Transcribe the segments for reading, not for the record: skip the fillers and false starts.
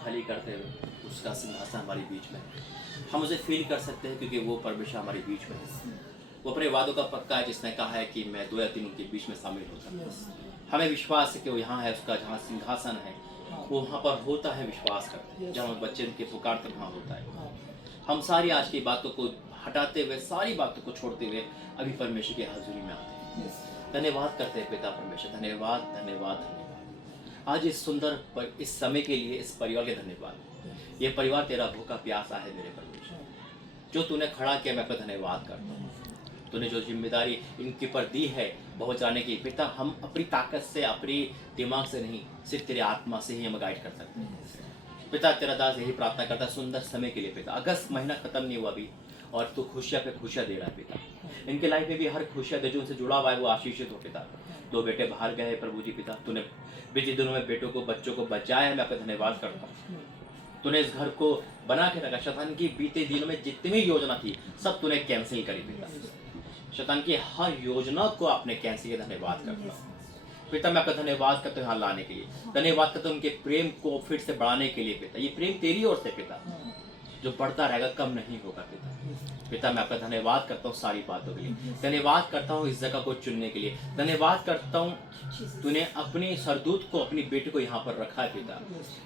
खाली करते हुए उसका सिंहासन हमारे बीच में है। हम उसे फील कर सकते हैं क्योंकि वो परमेश्वर हमारे बीच में है। वो अपने वादों का पक्का है, जिसने कहा है कि मैं 2 या 3 उनके बीच में शामिल हो सकता हूँ। हमें विश्वास है कि वो यहाँ है, उसका जहाँ सिंहासन है वो वहाँ पर होता है। विश्वास करते हैं, जहाँ हम बच्चे उनके पुकारते वहाँ होता है। हम सारी आज की बातों को हटाते हुए, सारी बातों को छोड़ते हुए अभी परमेश्वर की हाजिरी में आते हैं। धन्यवाद करते हैं पिता परमेश्वर, धन्यवाद धन्यवाद धन्यवाद आज इस सुंदर इस समय के लिए, इस परिवार के धन्यवाद। ये परिवार तेरा भूखा प्यासा है मेरे परमेश्वर, जो तूने खड़ा किया, मैं आपका धन्यवाद करता हूँ। तूने जो जिम्मेदारी इनके पर दी है पहुँचाने की, पिता हम अपनी ताकत से, अपनी दिमाग से नहीं, सिर्फ तेरी आत्मा से ही हम गाइड कर सकते हैं। पिता तेरा दास यही प्रार्थना करता सुंदर समय के लिए पिता। अगस्त महीना खत्म नहीं हुआ अभी और तू खुशियाँ पे खुशियाँ दे रहा है पिता। इनके लाइफ में भी हर खुशियाँ दे जो उनसे जुड़ा हुआ है वो आशीषित हो पिता। 2 बेटे बाहर गए प्रभु जी पिता, तूने बीते दिनों में बेटों को, बच्चों को बचाया है, मैं आपका धन्यवाद करता हूँ। तूने इस घर को बना के रखा। शैतान की बीते दिनों में जितनी भी योजना थी सब तूने कैंसिल करी पिता। शैतान की हर योजना को आपने कैंसिल किया, धन्यवाद करता हूँ पिता। मैं आपका धन्यवाद करता हूँ यहाँ लाने के लिए, धन्यवाद करता हूँ उनके प्रेम को फिर से बढ़ाने के लिए पिता। ये प्रेम तेरी ओर से पिता, जो बढ़ता रहेगा, कम नहीं होगा पिता। पिता मैं आपका धन्यवाद करता हूँ सारी बातों के लिए, धन्यवाद करता हूँ इस जगह को चुनने के लिए, धन्यवाद करता हूँ तूने अपने सरदूत को, अपनी बेटी को यहाँ पर रखा है पिता।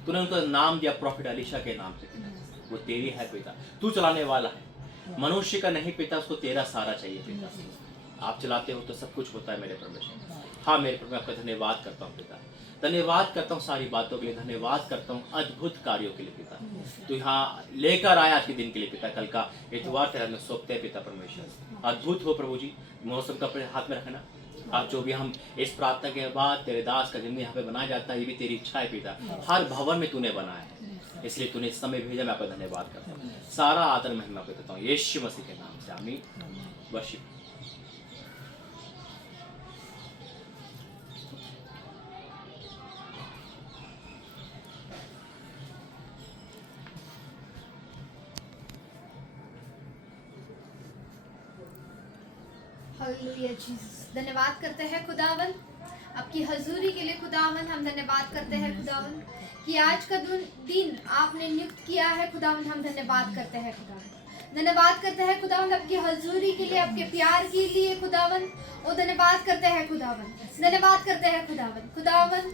तूने उनका नाम दिया प्रॉफिट अलीशा के नाम से पिता। वो तेरी है पिता, तू चलाने वाला है, मनुष्य का नहीं पिता, उसको तेरा सहारा चाहिए पिता। आप चलाते हो तो सब कुछ होता है मेरे परमेश्वर। हाँ मेरे प्रभु, मैं आपका धन्यवाद करता हूँ पिता, धन्यवाद करता हूँ सारी बातों के लिए, धन्यवाद करता हूँ अद्भुत कार्यों के लिए पिता। तो यहाँ लेकर आया आज के दिन के लिए पिता, कल का इतवार तेरा में सौंपते हैं पिता परमेश्वर। अद्भुत हो प्रभु जी, मौसम का अपने हाथ में रखना। आज जो भी हम इस प्रार्थना के बाद तेरे दास का जन्म यहाँ पे बनाया जाता है, ये भी तेरी इच्छा है पिता। हर भवन में तूने बनाया है, इसलिए तूने इस समय भेजा, मैं आपका धन्यवाद करता हूँ। सारा आदर महिमा पे देता हूँ यीशु मसीह के नाम से, आमीन। वर्शिप। Hallelujah Jesus. धन्यवाद करते हैं खुदावन आपकी हजूरी के लिए। खुदावन हम धन्यवाद करते हैं खुदावन कि आज का दिन आपने नियुक्त किया है खुदावन। हम धन्यवाद करते हैं खुदावन, धन्यवाद करते हैं खुदावन आपकी हजूरी के लिए, आपके प्यार के लिए खुदावन। ओ धन्यवाद करते हैं खुदावन, धन्यवाद करते हैं खुदावन। खुदावन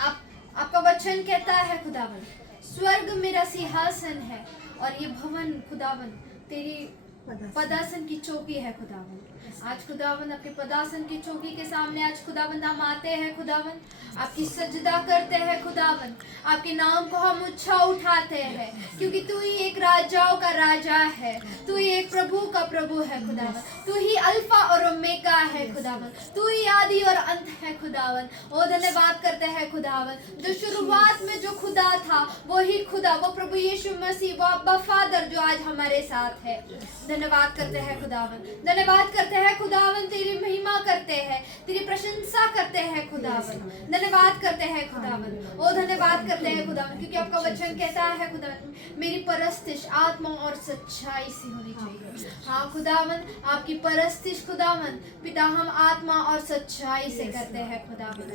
आपका वचन कहता है खुदावन, स्वर्ग मेरा सिंहासन है और ये भवन खुदावन तेरी पदासन की चौकी है खुदावन। आज खुदावन आपके पदासन की चौकी के सामने आज खुदावन हम आते हैं खुदावन, आपकी सजदा करते हैं खुदावन। आपके नाम को हम ऊंचा उठाते हैं क्योंकि तू ही एक राजाओं का राजा है, तू ही एक प्रभु का प्रभु है खुदावन। तू ही अल्फा और ओमेगा है खुदावन, तू ही आदि और अंत है खुदावन। ओ धन्यवाद करते हैं खुदावन, जो शुरुआत में जो खुदा था वो ही खुदा, वो प्रभु यीशु मसीह, वो अब्बा फादर जो आज हमारे साथ है। धन्यवाद करते हैं खुदावन, धन्यवाद करते हैं खुदावन, तेरी महिमा करते हैं, तेरी प्रशंसा करते हैं खुदावन। धन्यवाद करते हैं खुदावन, ओ धन्यवाद करते हैं खुदावन, क्योंकि आपका वचन कहता है खुदावन मेरी परस्तिश आत्मा और सच्चाई से होनी चाहिए। हाँ खुदावन, आपकी परस्तिश खुदावन पिता हम आत्मा और सच्चाई से करते हैं खुदावन।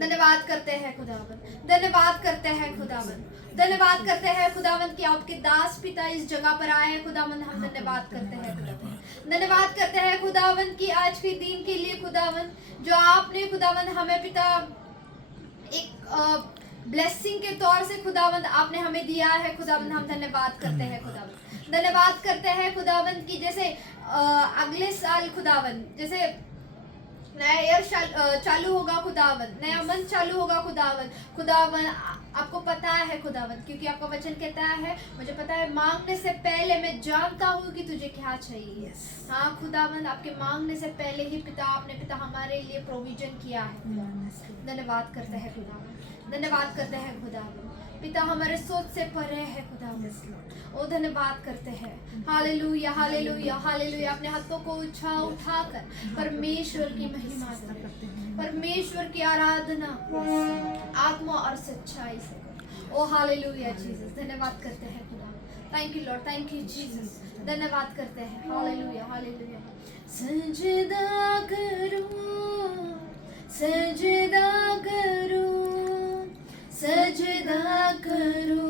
धन्यवाद करते हैं खुदावन, धन्यवाद करते हैं खुदावन, धन्यवाद करते हैं खुदावन कि आपके दास पिता इस जगह पर आए हैं खुदावन। हम धन्यवाद करते हैं खुदावन, धन्यवाद करते हैं खुदावन कि आज के दिन के लिए खुदावन जो आपने खुदावन हमें पिता एक ब्लेसिंग के तौर से खुदावन आपने हमें दिया है खुदावन। हम धन्यवाद करते हैं खुदावन, धन्यवाद करते हैं खुदावन कि जैसे अगले साल खुदावन जैसे नया ईयर चालू होगा खुदावन, नया मंथ चालू होगा खुदावन। खुदावन आपको पता है खुदावन, क्योंकि आपका वचन कहता है मुझे पता है मांगने से पहले मैं जानता हूँ कि तुझे क्या चाहिए। हाँ खुदावन, आपके मांगने से पहले ही पिता आपने पिता हमारे लिए प्रोविजन किया है। धन्यवाद करते हैं खुदावन, धन्यवाद करते हैं खुदावन, पिता हमारे सोच से परे है खुदावन। ओ धन्यवाद करते हैं। Hallelujah hallelujah hallelujah. अपने हाथों को ऊंचा उठाकर परमेश्वर की महिमा करते हैं, परमेश्वर की आराधना आत्मा और सच्चाई से करो। ओ हालेलुया जीसस, धन्यवाद करते हैं खुदा। Thank you Lord, thank you Jesus. धन्यवाद करते हैं। Hallelujah hallelujah. सजदा करो, सजदा करो, सजदा करूं,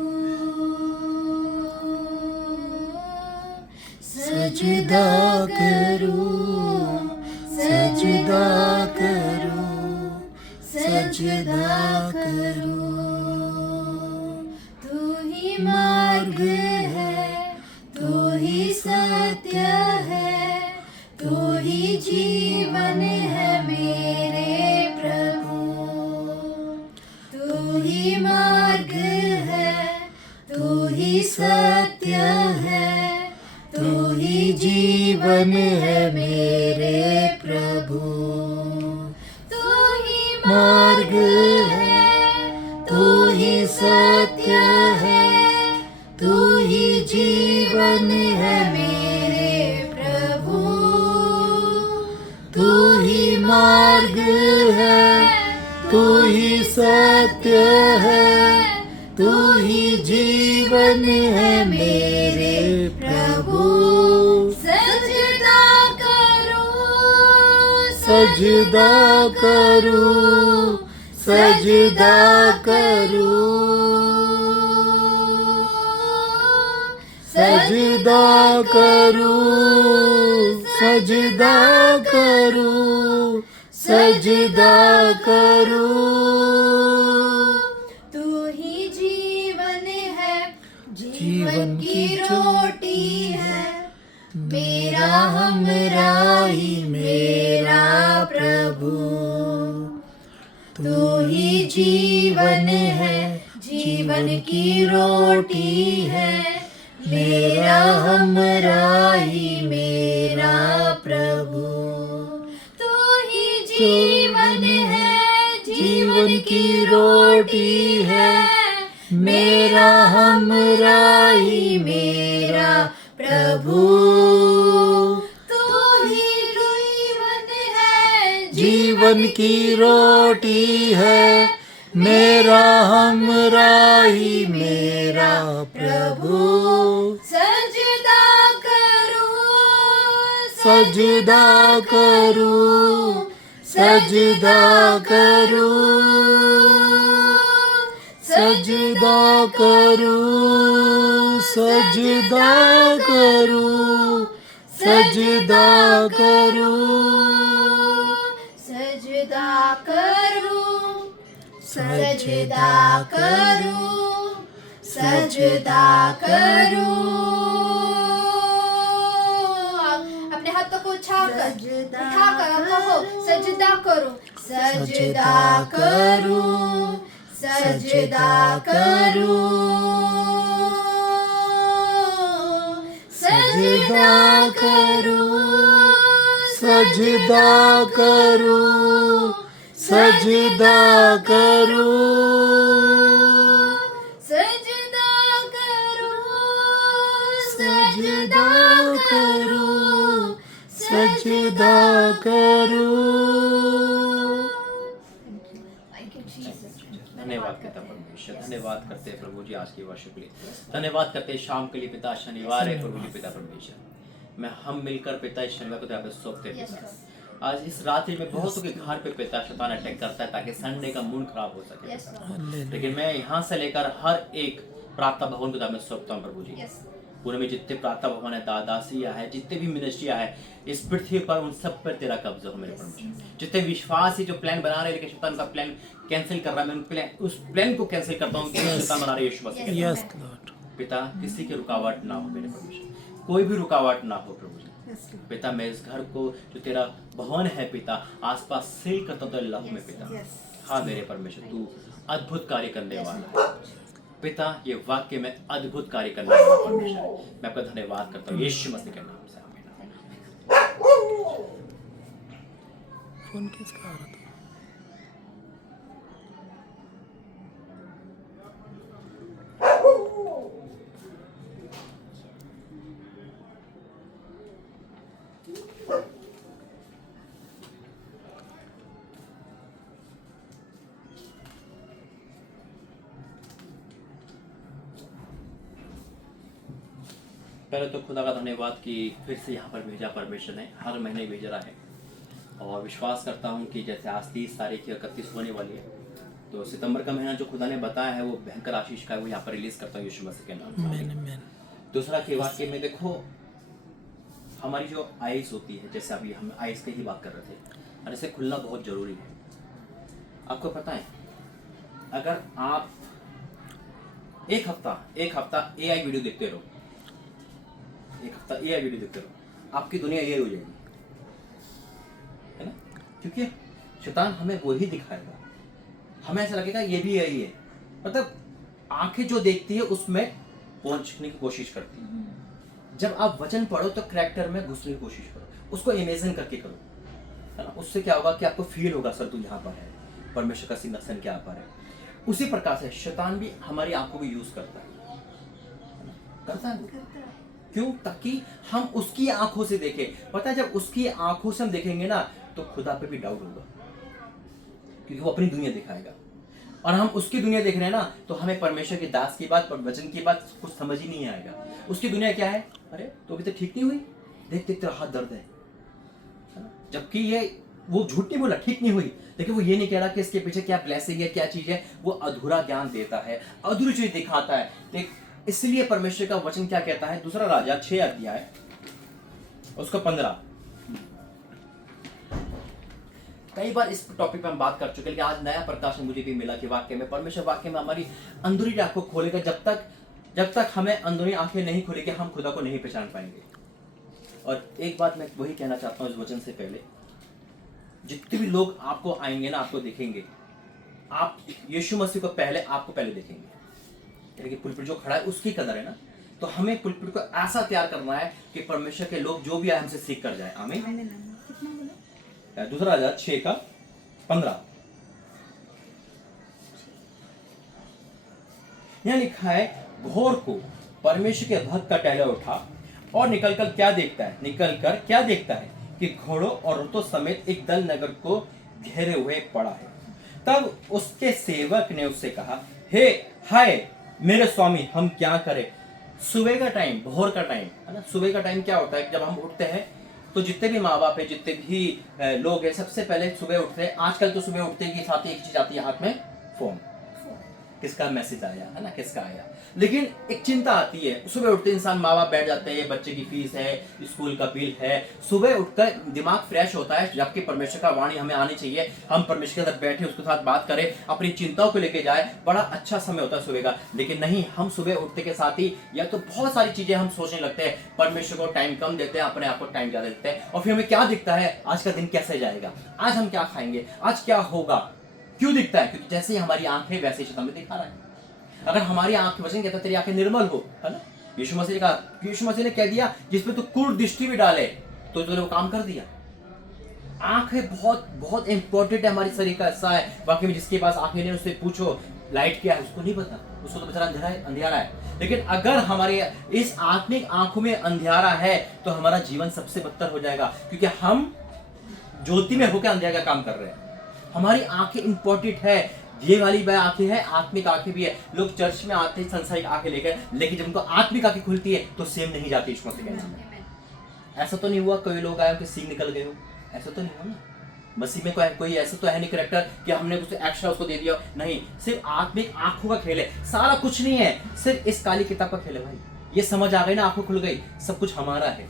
सजदा करूं, सजदा करूं, सजदा करूं। तू ही मार्ग है, तू ही सत्य है, तू ही जीवन है मेरे प्रभु। तू ही मार्ग है, तू ही सत्य है, तू ही जीवन है मेरे प्रभु। तू ही मार्ग है, तू ही सत्य है, तू ही जीवन है मेरे प्रभु। तू ही मार्ग है, तू ही सत्य है, तू ही जीवन है मेरे प्रभु। सजदा करूं, सजदा करूं, सजदा करूं, सजदा करूं, सजदा करूं, सजदा करूं। तू ही जीवन है, जीवन जीवन की की रोटी है, मेरा हमराही मेरा प्रभु। तू ही जीवन है, जीवन की रोटी है, मेरा हमराही मेरा प्रभु। तू ही जीवन है, जीवन की रोटी है, मेरा हमराही मेरा प्रभु। तू ही जीवन है, जीवन की रोटी है, मेरा हमराही मेरा प्रभु। सजदा करूं, सजदा करूं, सजदा करूं, सजदा करूं, सजदा करूं, सजदा करूं, सजदा करूं, सजदा करूं, सजदा करूं। अपने हाथों को उठाकर कहो, सजदा करूं, सजदा करूं, सजदा करूं, सजदा करूं, सजदा करूं, सजदा करूं, सजदा करूं, सजदा करूं, सजदा करूं। Thank you, Jesus. धन्यवाद पिता परमेश्वर, धन्यवाद करते हैं प्रभु जी आज की वर्षिप के लिए, धन्यवाद करते हैं शाम के लिए पिता। शनिवार है प्रभु जी पिता परमेश्वर, मैं हम मिलकर पिता इस शनिवार को आप सौंपते हैं पिता। आज इस रात्रि में बहुतों के घर पे पिता शैतान अटैक करता है ताकि संडे का मूड खराब हो सके, Yes, Lord. लेकिन मैं यहाँ से लेकर हर एक प्रार्थना भवन को मैं सौंपता हूँ प्रभु जी। Yes. पूरे में जितने प्रार्थना भवन है, दादासिया है, जितने भी मिनिस्ट्रिया है इस पृथ्वी पर, उन सब पर तेरा कब्जा हो मेरे परमेश्वर। जितने विश्वासी जो प्लान बना रहे हैं लेकिन शैतान का प्लान कैंसिल कर रहा है, मैं उस प्लान को कैंसिल करता हूँ जो शैतान बना रहा है यीशु मसीह के नाम यस से। लॉर्ड। पिता किसी की रुकावट ना हो मेरे परमेश्वर, कोई भी रुकावट ना हो प्रभु जी। पिता मैं इस घर को जो तेरा भवन है पिता आसपास सील करता हूँ लहू में पिता। हाँ मेरे परमेश्वर, तू अद्भुत कार्य करने वाला है पिता, ये वाक्य में अद्भुत कार्य करने वाला परमेश्वर है। मैं आपका धन्यवाद करता हूँ यीशु मसीह के नाम से, आमीन। फोन किसका आ रहा था? पहले तो खुदा का धन्यवाद कि फिर से यहाँ पर भेजा परमेश्वर ने, हर महीने भेज रहा है। और विश्वास करता हूँ कि जैसे आज 30 तारीख 31 होने वाली है, तो सितंबर का महीना जो खुदा ने बताया है वो भयंकर आशीष का है, वो यहाँ पर रिलीज करता हूँ यीशु मसीह के नाम से। आमीन। दूसरा कि वाक्य में देखो हमारी जो आइज होती है, जैसे अभी हम आइज की ही बात कर रहे थे, और इसे खुलना बहुत जरूरी है। आपको पता है अगर आप एक हफ्ता एआई वीडियो देखते रहो, आपकी दुनिया ये हो जाएगी, है ना? क्योंकि शैतान हमें वही दिखाएगा, हमें ऐसा लगेगा ये भी यही है। मतलब आंखें जो देखती है उसमें पहुंचने की कोशिश करती है। जब आप वचन पढ़ो तो करैक्टर में घुसने की कोशिश करो, उसको इमेजिन करके करो, है ना? उससे क्या होगा कि आपको फील होगा सर तू यहाँ पर है, परमेश्वर का सिंहासन क्या पर है। उसी प्रकार से शैतान भी हमारी आंखों को यूज करता है क्यों? ताकि हम उसकी आंखों से देखें। पता है जब उसकी आंखों से हम देखेंगे ना तो खुदा पे भी डाउट होगा, क्योंकि वो अपनी दुनिया दिखाएगा और हम उसकी दुनिया देख रहे हैं ना, तो हमें परमेश्वर के दास की बात, वचन की बात कुछ समझ ही नहीं आएगा। उसकी दुनिया क्या है? अरे तो अभी तक ठीक नहीं हुई, देख देख तेरा हाथ दर्द है ना? जबकि ये वो झूठ नहीं बोला, ठीक नहीं हुई, लेकिन वो ये नहीं कह रहा कि इसके पीछे क्या ब्लेसिंग है, क्या चीज है। वो अधूरा ज्ञान देता है, अधूरी चीज दिखाता है। देख इसलिए परमेश्वर का वचन क्या कहता है? दूसरा राजा 6 अध्याय उसका 15। कई बार इस टॉपिक पे हम बात कर चुके हैं, लेकिन आज नया प्रकाश मुझे भी मिला कि वाक्य में परमेश्वर वाक्य में हमारी अंदरूनी आंखों खोलेगा। जब तक हमें अंदरूनी आंखें नहीं खुलेगी हम खुदा को नहीं पहचान पाएंगे। और एक बात मैं वही कहना चाहता हूँ इस वचन से पहले, जितने भी लोग आपको आएंगे ना, आपको देखेंगे, आप यीशु मसीह को पहले, आपको पहले देखेंगे। यानी कि पुलपिट जो खड़ा है उसकी कदर है ना, तो हमें पुलपिट को ऐसा तैयार करना है कि परमेश्वर के लोग जो भी आए हमसे सीख कर जाए। आमीन। दूसरा राजा 6 का 15 यहाँ लिखा है, भोर को परमेश्वर के भक्त का टहला उठा और निकलकर क्या देखता है कि घोड़ों और रथों समेत एक दल नगर को घेरे हुए पड़ा है। तब उसके सेवक ने उससे कहा, हे हाय मेरे स्वामी, हम क्या करें? सुबह का टाइम, भोर का टाइम है ना। सुबह का टाइम क्या होता है? जब हम उठते हैं तो जितने भी माँ बाप है, जितने भी लोग हैं, सबसे पहले सुबह उठते हैं। आजकल तो सुबह उठते के साथ ही एक चीज आती है हाथ में, फोन। किसका मैसेज आया है ना, किसका आया। लेकिन एक चिंता आती है, सुबह उठते इंसान, माँ बाप बैठ जाते हैं, बच्चे की फीस है, स्कूल का बिल है। सुबह उठकर दिमाग फ्रेश होता है, जबकि परमेश्वर का वाणी हमें आनी चाहिए। हम परमेश्वर के साथ बैठे, उसके साथ बात करें, अपनी चिंताओं को लेके जाए। बड़ा अच्छा समय होता है सुबह का। लेकिन नहीं, हम सुबह उठते के साथ ही या तो बहुत सारी चीजें हम सोचने लगते हैं, परमेश्वर को टाइम कम देते हैं, अपने आप को टाइम ज्यादा देते हैं। और फिर हमें क्या दिखता है? आज का दिन कैसे जाएगा, आज हम क्या खाएंगे, आज क्या होगा। क्यों दिखता है? क्योंकि जैसे ही हमारी आंखें वैसे ही शैतान हमें दिखा रहा है। अगर हमारी आंखें, वचन कहता है तेरी आंखें निर्मल हो, है ना। यीशु मसीह ने कह दिया जिसपे तू कुल दृष्टि भी डाले तो तूने वो काम कर दिया। आंखें बहुत बहुत इंपॉर्टेंट है, हमारी शरीर का हिस्सा है। बाकी में जिसके पास आंखें नहीं उससे पूछो लाइट क्या है, उसको नहीं पता, उसको तो बेचारा अंधेरा है। लेकिन अगर हमारे इस आत्मिक आंखों में अंधेरा है तो हमारा जीवन सबसे बदतर हो जाएगा, क्योंकि हम ज्योति में होकर अंधेरा का काम कर रहे हैं। हमारी आंखें इंपॉर्टेंट है। ये वाली आंखें है, आत्मिक आंखें भी है। लोग चर्च में आते हैं संसारिक आंखें लेकर, लेकिन जब उनको आत्मिक आंखें खुलती है तो सेम नहीं जाती। यीशु मसीह के नाम में ऐसा तो नहीं हुआ कोई लोग आए उनके सींग निकल गए हो, ऐसा तो नहीं हुआ ना। मसीह में कोई ऐसा तो है नहीं करेक्टर कि हमने कुछ एक्स्ट्रा उसको दे दिया, नहीं। सिर्फ आत्मिक आंखों का खेल है, सारा कुछ नहीं है, सिर्फ इस काली किताब का खेल है भाई। ये समझ आ गई ना, आंखों खुल गई, सब कुछ हमारा है।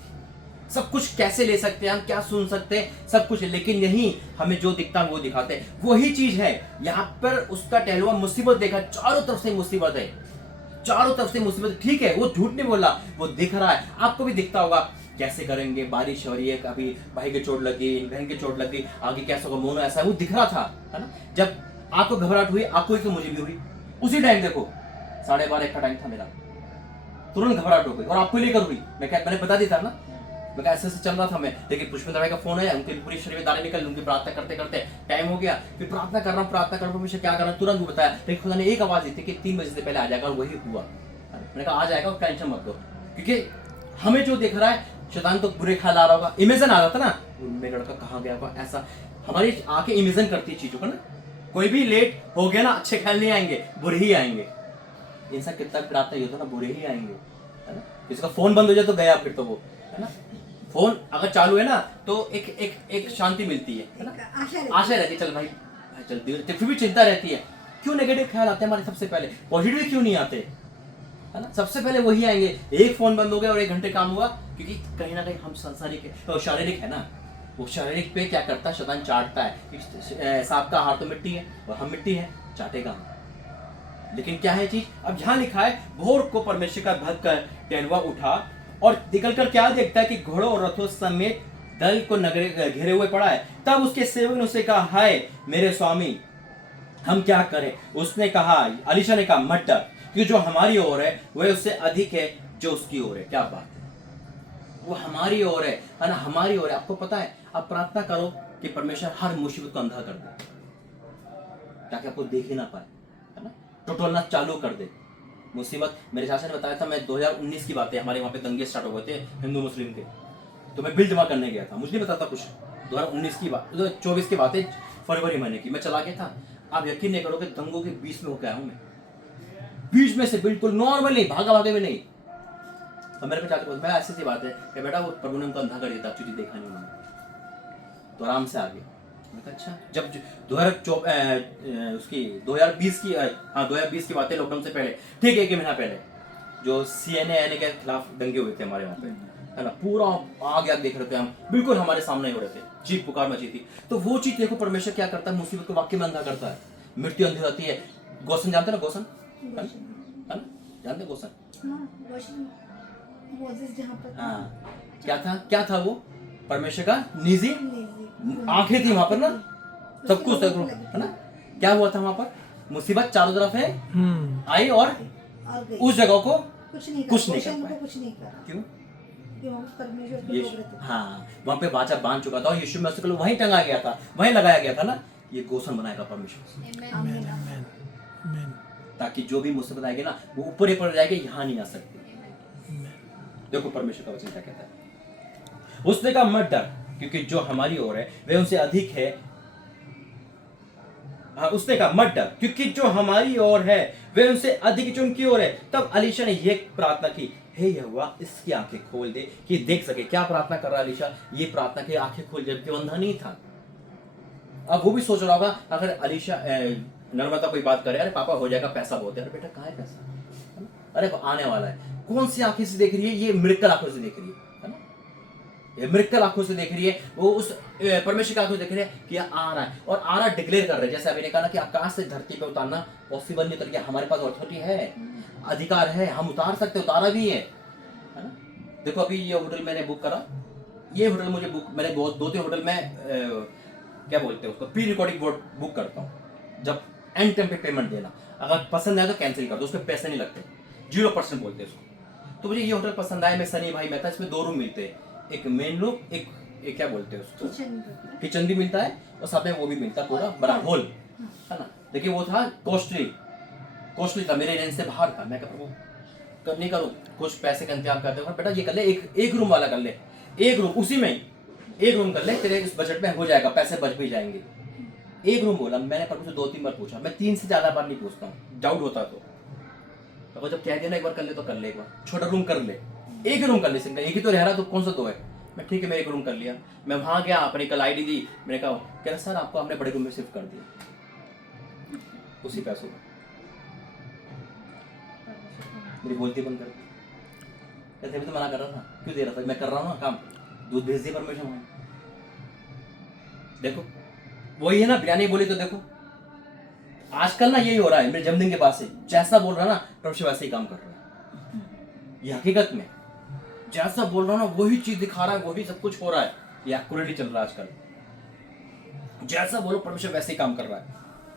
सब कुछ कैसे ले सकते हैं हम, क्या सुन सकते हैं, सब कुछ है। लेकिन यही हमें जो दिखता है वो दिखाते हैं, वही चीज है। यहाँ पर उसका टहलुआ मुसीबत देखा, चारों तरफ से मुसीबत है, चारों तरफ से मुसीबत। ठीक है, वो झूठ नहीं बोला, वो दिख रहा है। आपको भी दिखता होगा कैसे करेंगे, बारिश हो रही है, कभी भाई की चोट लग गई, बहन की चोट लग गई, आगे कैसा होगा, मोनो ऐसा है, वो दिख रहा था, है ना। जब आपको घबराहट हुई, आपको ही तो मुझे भी हुई उसी टाइम। देखो 12:30 का टाइम था मेरा, तुरंत घबराहट हो गई और आपको लेकर हुई। मैंने बता दिया था ना, मैं ऐसे चल रहा था मैं। लेकिन पुष्पेंद्र भाई का फोन आया, उनके पूरी शरीर में दाने निकल, उनकी प्रार्थना करते करते टाइम हो गया। फिर प्रार्थना कर रहा हूँ मुझे क्या करना, तुरंत बताया। लेकिन खुदा ने एक आवाज दी थी कि 3 बजे से पहले आ जाएगा, और वही हुआ। मैंने कहा आ जाएगा, टेंशन मत लो। क्योंकि हमें जो दिख रहा है, शैतान तो बुरे ख्याल आ रहा होगा, इमेजिन आ रहा था ना, मेरा लड़का कहाँ गया होगा, ऐसा हमारी आंखें इमेजिन करती है चीजों को ना। कोई भी लेट हो गया ना, अच्छे ख्याल नहीं आएंगे, बुरे ही आएंगे। इंसान कितना प्रार्थना ही होता ना, बुरे ही आएंगे, है ना। किसी का फोन बंद हो जाए तो गया फिर तो वो, है ना। फोन अगर चालू है ना तो एक शांति मिलती है ना, आशा रहती है, चल भाई चल, फिर भी चिंता रहती है। क्यों नेगेटिव ख्याल आते हैं हमारे सबसे पहले, पॉजिटिव क्यों नहीं आते, है ना? सबसे पहले वही आएंगे। एक फोन बंद हो गया और 1 घंटे काम हुआ, क्योंकि कहीं ना कहीं हम सांसारिक है, तो शारीरिक है ना, वो शारीरिक पे क्या करता है, शैतान चाटता है। सांप का आहार तो मिट्टी है और हम मिट्टी है, चाटेगा हम। लेकिन क्या है चीज, अब जहां लिखा है भोर को परमेश्वर का भक्त का टहलुआ उठा और निकल कर क्या देखता है कि घोड़ों और रथों समेत दल को नगर घेरे हुए पड़ा है। तब उसके सेवक ने उससे कहा, हाय मेरे स्वामी, हम क्या करें? उसने कहा, अलीशा ने कहा, मत डर, क्योंकि जो हमारी ओर है वह उससे अधिक है जो उसकी ओर है। क्या बात है, वो हमारी ओर है ना, हमारी ओर है। आपको पता है, आप प्रार्थना करो कि परमेश्वर हर मुसीबत को अंधा कर दे, ताकि आपको देख ही ना पाए, है ना, टटोलना चालू कर दे मुसीबत। मेरे चाचा ने बताया था, मैं 2019 की बात है, हमारे वहाँ पे दंगे स्टार्ट हो गए थे हिंदू मुस्लिम के, तो मैं बिल जमा करने गया था, मुझे नहीं पता था कुछ, 2019 की बात, 2024 की बात है, फरवरी महीने की, मैं चला गया था। आप यकीन नहीं करोगे, दंगों के बीच में होकर आया हूँ मैं, बीच में से, बिल्कुल नॉर्मल नहीं, भागा भागे में नहीं। और मेरे पे चाचा, मैं ऐसी सी बात है कि बेटा वो प्रभु ने उनको अंधा कर दिया था, तुझे देखा नहीं उन्होंने, तो आराम से आ गया। मैं कहा अच्छा, जब 2020 की बात है, लॉकडाउन से पहले, ठीक है, 1 महीना पहले, जो CNA के खिलाफ दंगे हुए थे हमारे वहाँ पे, है ना, पूरा आग देख रहे थे हम, बिल्कुल हमारे सामने हो रहे थे, चीख पुकार मची थी। तो वो चीज देखो, परमेश्वर क्या करता है, मुसीबत को वाकई में अंधा करता है, मृत्यु अंधी होती है। गोसन जानते ना, गोसन, है ना, जानते गोसन? हाँ, क्या था वो, परमेश्वर का निजी आंखें थी वहां पर ना, सब कुछ है ना। क्या हुआ था वहां पर, मुसीबत चारों तरफ है, आई और उस जगह को कुछ नहीं कर, क्यों? हाँ, वहां पे बाचा बांध चुका था और यीशु मसीह को वहीं टंगा गया था, वहीं लगाया गया था ना। ये गोसन बनाएगा परमेश्वर, ताकि जो भी मुसीबत आएगी ना, वो ऊपर ही पड़ जाएगी, यहाँ नहीं आ सकती। देखो परमेश्वर का वचन क्या कहता है, उसने कहा मत डर, क्योंकि जो हमारी ओर है वह उनसे अधिक है। हाँ, उसने कहा मत डर, क्योंकि जो हमारी ओर है वह उनसे अधिक जो उनकी ओर है। तब अलीशा ने यह प्रार्थना की, हे यहोवा, इसकी आंखें खोल दे कि देख सके। क्या प्रार्थना कर रहा है अलीशा? ये प्रार्थना की आंखें खोल, जबकि अंधा नहीं था। अब वो भी सोच रहा होगा, अगर अलीशा नर्मदा कोई बात करे, अरे पापा हो जाएगा, पैसा बहुत है। अरे बेटा कहाँ है पैसा, अरे आने वाला है। कौन सी आंखें से देख रही है? ये मिरेकल आंखों से देख रही है ना, ये मिरेकल आंखों से देख रही है। वो उस परमेश्वर की आंखों से देख रही है कि आ रहा है, और आ रहा डिक्लेयर कर रहे हैं। जैसे अभी ने कहा ना कि आकाश से धरती पे उतारना पॉसिबल नहीं, करके हमारे पास अथॉरिटी है, अधिकार है, हम उतार सकते, उतारा भी है ना। देखो अभी ये होटल मैंने बुक करा, ये होटल मुझे मैंने 2-3 होटल में क्या बोलते हैं उसको, प्री रिकॉर्डिंग बुक करता हूँ। जब एंड टाइम पे पेमेंट देना, अगर पसंद आया तो कैंसिल कर दो, उसमें पैसे नहीं लगते, 0% बोलते हैं उसको। तो मुझे ये होटल पसंद आया, मैं सनी भाई मेहता, इसमें 2 रूम मिलते हैं, एक मेन रूम, एक क्या बोलते हैं उसको, किचन भी मिलता है, और साथ में वो भी मिलता है पूरा बड़ा हॉल, है ना। देखिए वो था कॉस्टली था, मेरे रेंज से बाहर था। मैं कहता हूँ नहीं करूँ, कुछ पैसे का इंतजाम करते हो बेटा, ये कर ले, एक रूम वाला कर ले, एक रूम उसी में एक रूम कर ले, तेरे इस बजट में हो जाएगा, पैसे बच भी जाएंगे। एक रूम बोला मैंने, पर मुझे 2-3 बार पूछा, मैं 3 से ज्यादा बार नहीं पूछता हूँ, डाउट होता तो जब कह दिया ना एक बार कर ले तो कर ले, एक बार छोटा रूम कर ले, एक रूम कर ले, सिंगल, एक ही तो रह रहा, तो कौन सा 2 है। मैं ठीक है, मैं एक रूम कर लिया। मैं वहां गया, अपनी कल ID दी, मैंने कहा कह रहा सर आपको हमने बड़े रूम में शिफ्ट कर दिया, उसी पैसों में। मेरी बोलती बंद कर दी, कहते भी तो मना कर रहा था, क्यों दे रहा था, मैं कर रहा हूँ ना काम, दूध भेज दिया परमिशन वहां। देखो वही है ना, बिरयानी बोली तो देखो आजकल ना यही हो रहा है, मेरे जन्मदिन के बाद से जैसा बोल रहा ना परमेश्वर वैसे ही काम कर रहा है। ये हकीकत में जैसा बोल रहा हूँ ना वही चीज दिखा रहा है, वही सब कुछ हो रहा है, ये एक्यूरेटली चल रहा है आजकल। जैसा बोलो परमेश्वर वैसे ही काम कर रहा है।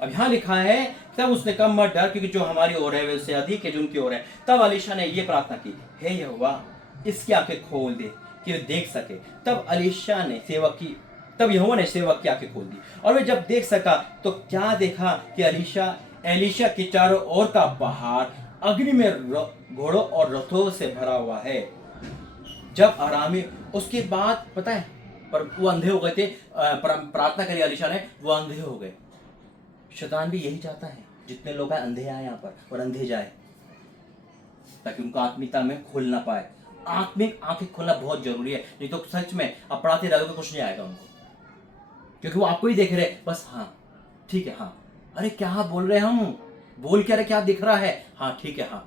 अब यहाँ लिखा है तब उसने कहा मत डर, क्योंकि जो हमारी ओर है वैसे अधिक है जो उनकी ओर है। तब अलीशा ने ये प्रार्थना की, हे यहोवा, इसकी आंखें खोल दे कि वे देख सके। तब यहोवा ने सेवक की आंखें खोल दी, और वे जब देख सका तो क्या देखा कि एलीशा के चारों ओर का पहाड़ अग्नि में घोड़ों और रथों से भरा हुआ है। जब आरामी, उसके बाद पता है, पर वो अंधे हो गए थे, प्रार्थना करी अलीशा ने, वो अंधे हो गए। शैतान भी यही चाहता है, जितने लोग हैं अंधे आए यहाँ पर और अंधे जाए, ताकि उनको आत्मिकता में खोल ना पाए। आत्मिक आंखें खोलना बहुत जरूरी है, नहीं तो सच में अपराधी रहोगे कुछ नहीं आएगा उनको, क्योंकि वो आपको ही देख रहे बस, हाँ ठीक है, हाँ अरे क्या बोल रहे हैं हम, बोल क्या रहे, क्या दिख रहा है, हाँ ठीक है, हाँ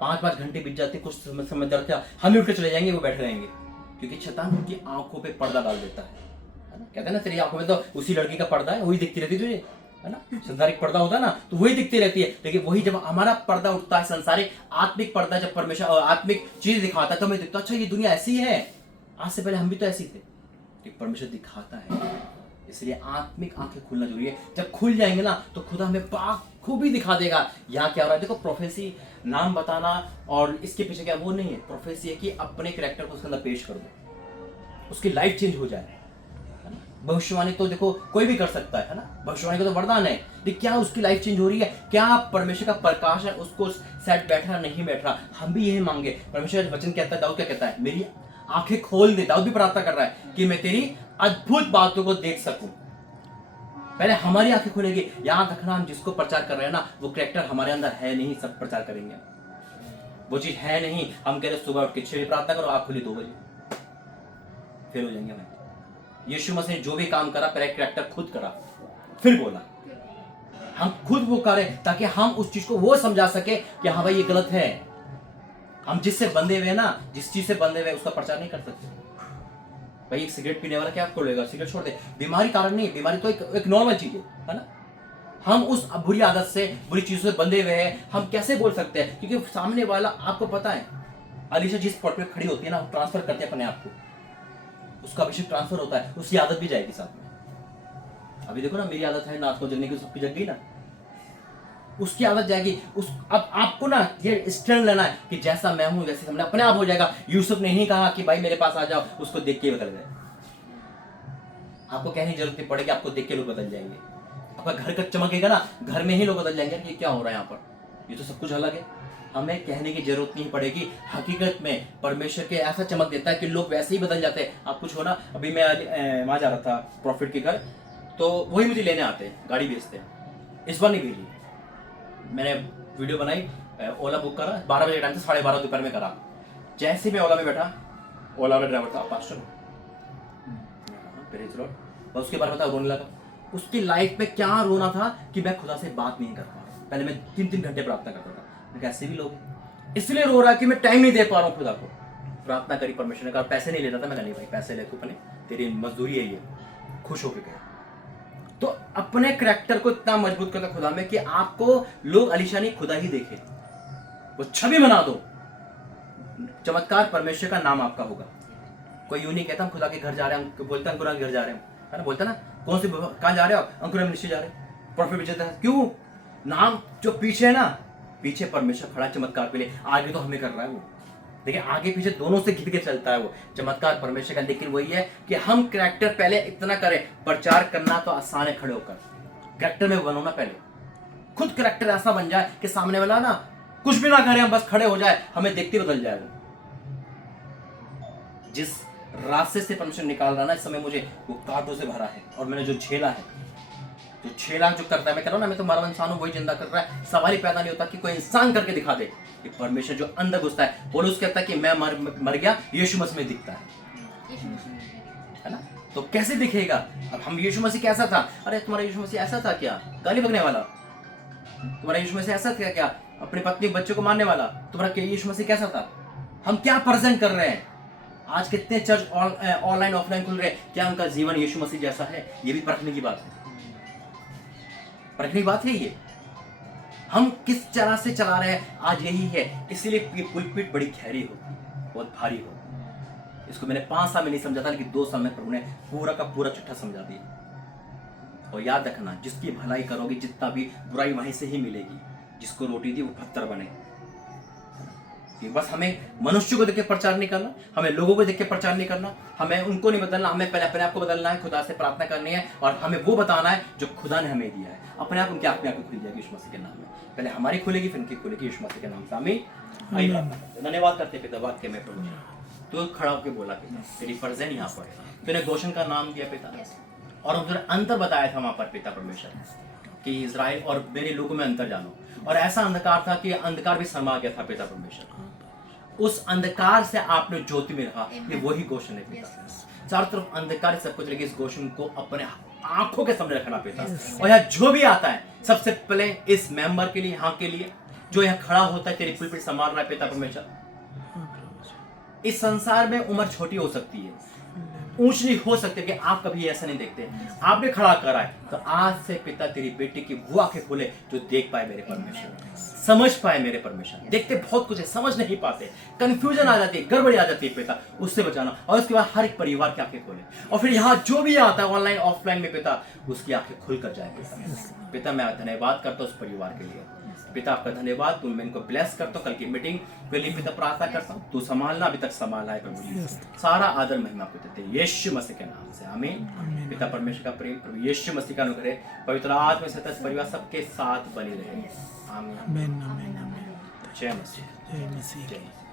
5-5 घंटे बीत जाते, कुछ समय दर्द हम उठ के चले जाएंगे, वो बैठे रहेंगे, क्योंकि शैतान उनकी आंखों पे पर्दा डाल देता है ना। कहते हैं ना तेरी आंखों में तो उसी लड़की का पर्दा है, वही दिखती रहती है तुझे, है ना। संसारिक पर्दा होता है ना तो वही दिखती रहती है, लेकिन वही जब हमारा पर्दा उठता है, संसारिक आत्मिक पर्दा, जब परमेश्वर आत्मिक चीज दिखाता है तो हमें दिखता है अच्छा ये दुनिया ऐसी है, आज से पहले हम भी तो ऐसी थे, लेकिन परमेश्वर दिखाता है। इसलिए आत्मिक आंखें खुलना जरूरी है। जब खुल जाएंगे ना तो खुदा हमें खूबी दिखा देगा यहाँ क्या हो रहा है। देखो प्रोफेसी नाम बताना और इसके पीछे क्या, वो नहीं है। प्रोफेसी है कि अपने कैरेक्टर को उसके अंदर पेश कर दो, उसकी लाइफ चेंज हो जाए, है ना। भविष्यवाणी तो देखो कोई भी कर सकता है ना, भविष्यवाणी का तो वरदान है, लेकिन क्या उसकी लाइफ चेंज हो रही है, क्या परमेश्वर का प्रकाश है उसको सेट बैठ रहा नहीं बैठ रहा। हम भी यही मांगे। परमेश्वर वचन कहता है, दाऊद क्या कहता है, मेरी आंखें खोल दे। दाऊद भी प्रार्थना कर रहा है कि मैं तेरी अद्भुत बातों को देख सकूं। पहले हमारी आंखें खुलेगी। याद रखना, हम जिसको प्रचार कर रहे हैं ना वो कैरेक्टर हमारे अंदर है नहीं, सब प्रचार करेंगे, वो चीज है नहीं। हम कह रहे सुबह उठ के 6 बजे प्रार्थना करो, आंख खुली 2 बजे, फेल हो जाएंगे। मैं यीशु मसीह ने जो भी काम करा पहले कैरेक्टर खुद करा फिर बोला। हम खुद वो करें ताकि हम उस चीज को वो समझा सके कि हाँ भाई ये गलत है। हम जिससे बंधे हुए ना, जिस चीज से बंधे हुए उसका प्रचार नहीं कर सकते। भाई एक सिगरेट पीने वाला क्या खोलेगा, सिगरेट छोड़ दे, बीमारी कारण नहीं, बीमारी तो एक नॉर्मल चीज है ना। हम उस बुरी आदत से, बुरी चीजों से बंधे हुए हैं, हम कैसे बोल सकते हैं? क्योंकि सामने वाला, आपको पता है अलीशा जिस स्पॉट पे खड़ी होती है ना, वो ट्रांसफर करते हैं अपने आप को, उसका अभिषेक ट्रांसफर होता है, उसकी आदत भी जाएगी साथ में। अभी देखो ना, मेरी आदत है नाथ को जलने की, सबकी जग गई ना, उसकी आदत जाएगी। अब आपको ना ये स्टैंड लेना है कि जैसा मैं हूं वैसे हमने अपने आप हो जाएगा। यूसुफ ने नहीं कहा कि भाई मेरे पास आ जाओ, उसको देख के बदल गए। आपको कहने की जरूरत नहीं पड़ेगी, आपको देख के लोग बदल जाएंगे। आपका घर का चमकेगा ना, घर में ही लोग बदल जाएंगे कि क्या हो रहा है यहाँ पर, ये तो सब कुछ अलग है। हमें कहने की जरूरत नहीं पड़ेगी। हकीकत में परमेश्वर के ऐसा चमक देता है कि लोग वैसे ही बदल जाते हैं। आप कुछ हो ना, अभी मैं वहां जा रहा था प्रॉफिट के घर, तो वही मुझे लेने आते हैं, गाड़ी भेजते हैं। इस बार नहीं भेजी, मैंने वीडियो बनाई, ओला बुक करा, 12 बजे टाइम से 12:30 दोपहर में करा। जैसे मैं ओला में बैठा, ओला वाला ड्राइवर था पास्टर, उसके बारे में बता, रोने लगा। उसकी लाइफ में क्या रोना था कि मैं खुदा से बात नहीं कर पा रहा। पहले मैं 3-3 घंटे प्रार्थना करता था, मैं कैसे भी लोग इसलिए रो रहा कि मैं टाइम नहीं दे पा रहा हूँ खुदा को। प्रार्थना करी, परमेश्वर ने कहा पैसे नहीं लेता था, मैं नहीं भाई पैसे ले, तू अपने, तेरी मजदूरी है ये, खुश होकर गया। तो अपने करैक्टर को इतना मजबूत करता खुदा में कि आपको लोग अलीशा नहीं खुदा ही देखे, वो छवि बना दो। चमत्कार परमेश्वर का नाम आपका होगा। कोई यूं नहीं कहता हम खुदा के घर जा रहे हैं, बोलता अंकुरा के घर जा रहे हैं, है ना, बोलता ना कौन से कहाँ जा रहे हो, अंकुरा मिनिस्ट्री जा रहे हैं, प्रॉफिट बेचता है। क्यों? नाम जो पीछे है ना, पीछे परमेश्वर खड़ा चमत्कार के लिए, आगे तो हमें कर रहा है वो। देखिए आगे पीछे दोनों से घिर के चलता है वो चमत्कार परमेश्वर का। लेकिन वही है कि हम कैरेक्टर पहले इतना करें। प्रचार करना तो आसान है, खड़े होकर कैरेक्टर में बनो ना, पहले खुद कैरेक्टर ऐसा बन जाए कि सामने वाला ना कुछ भी ना करे, हम बस खड़े हो जाए, हमें देखते बदल जाए वो। जिस रास्ते से परमेश्वर निकाल रहा ना इस समय, मुझे वो कांटों से भरा है, और मैंने जो झेला है, जो झेला जो करता है, मैं कह रहा हूं ना, मैं तो मरवा इंसान हूं, वही जिंदा कर रहा है। सवाल ही पैदा नहीं होता कि कोई इंसान करके दिखा दे। कि परमेश्वर जो अंदर घुसता है, पौलुस कहता है कि मैं मर गया, यीशु मसीह में दिखता है ना। तो कैसे दिखेगा? अब हम यीशु मसीह कैसा था? अरे तुम्हारा यीशु मसीह ऐसा था क्या, गाली बकने वाला? तुम्हारा यीशु मसीह ऐसा था क्या, अपनी पत्नी बच्चों को मारने वाला? तुम्हारा यीशु मसीह कैसा था? हम क्या प्रेजेंट कर रहे हैं? आज कितने चर्च ऑनलाइन ऑफलाइन खुल रहे हैं, क्या उनका जीवन यीशु मसीह जैसा है? ये भी परखने की बात है, परखने की बात है। ये हम किस तरह से चला रहे हैं, आज यही है। इसीलिए ये पुलपिट बड़ी गहरी हो, बहुत भारी हो। इसको मैंने 5 साल में नहीं समझा था, लेकिन 2 साल में प्रभु ने पूरा का पूरा चिट्ठा समझा दिया। और याद रखना, जिसकी भलाई करोगे, जितना भी बुराई वहीं से ही मिलेगी। जिसको रोटी दी वो पत्थर बने। कि बस हमें मनुष्य को देख के प्रचार नहीं करना, हमें लोगों को देख के प्रचार नहीं करना, हमें उनको नहीं बदलना, हमें पहले अपने आप को बदलना है, खुदा से प्रार्थना करनी है, और हमें वो बताना है जो खुदा ने हमें दिया है। अपने आप उनकी आंखें खुल जाएगी यीशु मसीह के नाम में। पहले हमारी खुलेगी, फिर उनकी खुलेगी यीशु मसीह के नाम से। आमीन। धन्यवाद करते पिता वाक्य में प्रभु। तो खड़ा होकर बोला पिता, तेरी फर्ज है यहाँ पर, तूने गोशन का नाम दिया पिता, और उन्होंने अंतर बताया था वहां पर पिता परमेश्वर कि इजराइल और मेरे लोगों में अंतर जानो। और ऐसा अंधकार था कि अंधकार भी समा गया था पिता परमेश्वर। उस अंधकार से आपने ज्योति में रखा, ये वही गोशन है पिता। चारों तरफ अंधकार सब कुछ, लेकिन इस गोशन को अपने आंखों के सामने रखना पिता। और यहाँ जो भी आता है सबसे पहले इस मेंबर के लिए, यहाँ के लिए जो यहाँ खड़ा होता है तेरी पुलपिट संभाल रहा है पिता परमेश्वर। इस संसार में उम्र छोटी हो सकती है, ऊंच नीच हो सकती है कि आप कभी ऐसा नहीं देखते, आपने खड़ा करा है तो आज से पिता तेरी बेटी की वो आंखें खोले जो देख पाए मेरे परमेश्वर, समझ पाए मेरे परमेश्वर। देखते बहुत कुछ है, समझ नहीं पाते, कंफ्यूजन आ जाती है, गड़बड़ी आ जाती है पिता, उससे बचाना। और उसके बाद हर एक परिवार की आंखें खोले, और फिर यहाँ जो भी आता है ऑनलाइन ऑफलाइन में पिता, उसकी आंखें खुल कर जाए पिता। पिता मैं धन्यवाद करता हूँ उस परिवार के लिए पिता, आपका धन्यवाद। तुम मैं इनको ब्लेस करता हूँ, कल की मीटिंग के लिए पिता प्रार्थना करता हूँ, तू संभालना, अभी तक संभाला है प्रभु जी। सारा आदर महिमा को देते हैं यीशु मसीह के नाम से, आमीन। पिता परमेश्वर का प्रेम, प्रभु यीशु मसीह का अनुग्रह, पवित्र आत्मा से परिवार सबके साथ बनी रहे, आमीन। आमीन आमीन आमीन। जय मसीह, जय मसीह। जय मसीह।